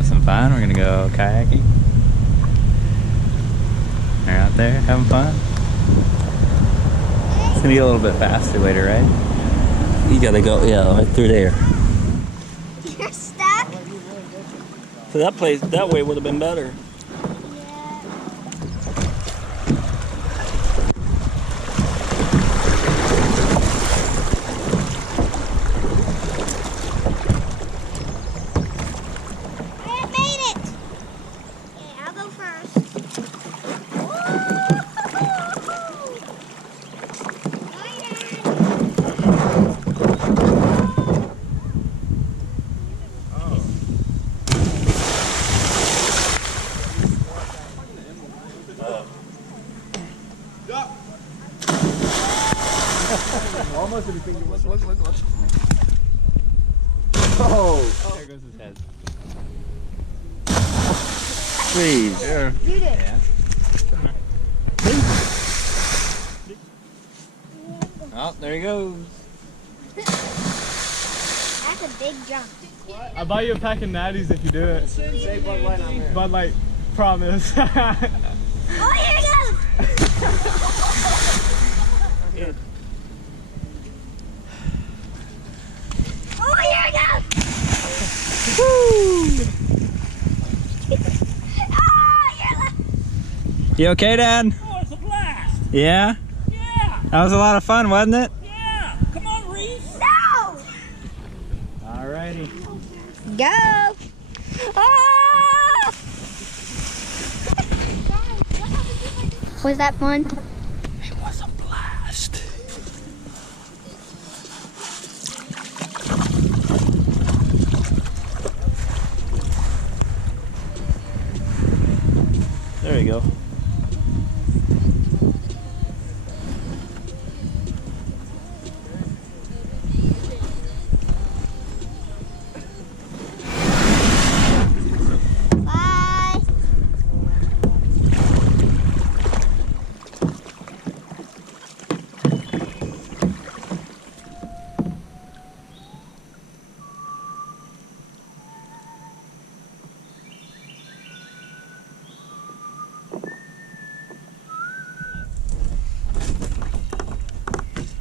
have some fun. We're gonna go kayaking. They're out there having fun. It's gonna get a little bit faster later, right? You gotta go, yeah, right through there. You're stuck? So that place, that way would have been better. Almost anything you want. Look. Oh! There goes his head. Please. Yeah. You did. Yeah. Oh, there he goes. That's a big jump. I'll buy you a pack of natties if you do it. Say Bud Light on there. Bud Light, promise. Oh, here it goes! Oh, here it goes! You okay, Dad? Oh, it's a blast. Yeah? Yeah. That was a lot of fun, wasn't it? Yeah. Come on, Reese. No! Alrighty. Go! Ah! Was that fun? It was a blast. There you go. Bye!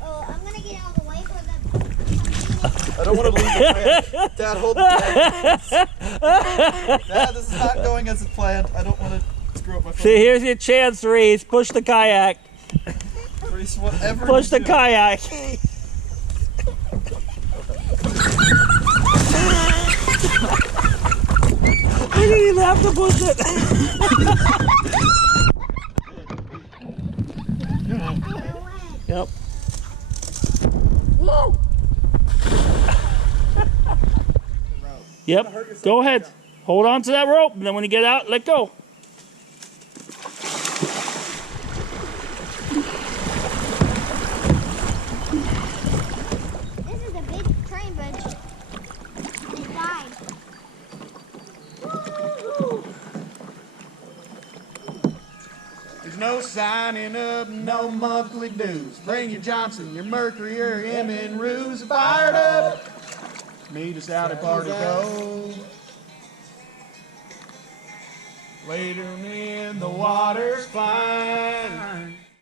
Oh, I'm gonna get out of the way for the... I don't want to leave the kayak. Dad, hold the kayak. Dad, this is not going as planned. I don't want to screw up my phone. See, here's your chance, Reese. Push the kayak. Reese, whatever Push you the do. kayak. We didn't even have to push it. Yep. Yep. Go ahead. Hold on to that rope, and then when you get out, let go. This is a big train bridge. And it died. There's no signing up, no monthly dues. Bring your Johnson, your Mercury, or M and Ruse. Fired up. Meet us out at Party Go. Later in the water's fine.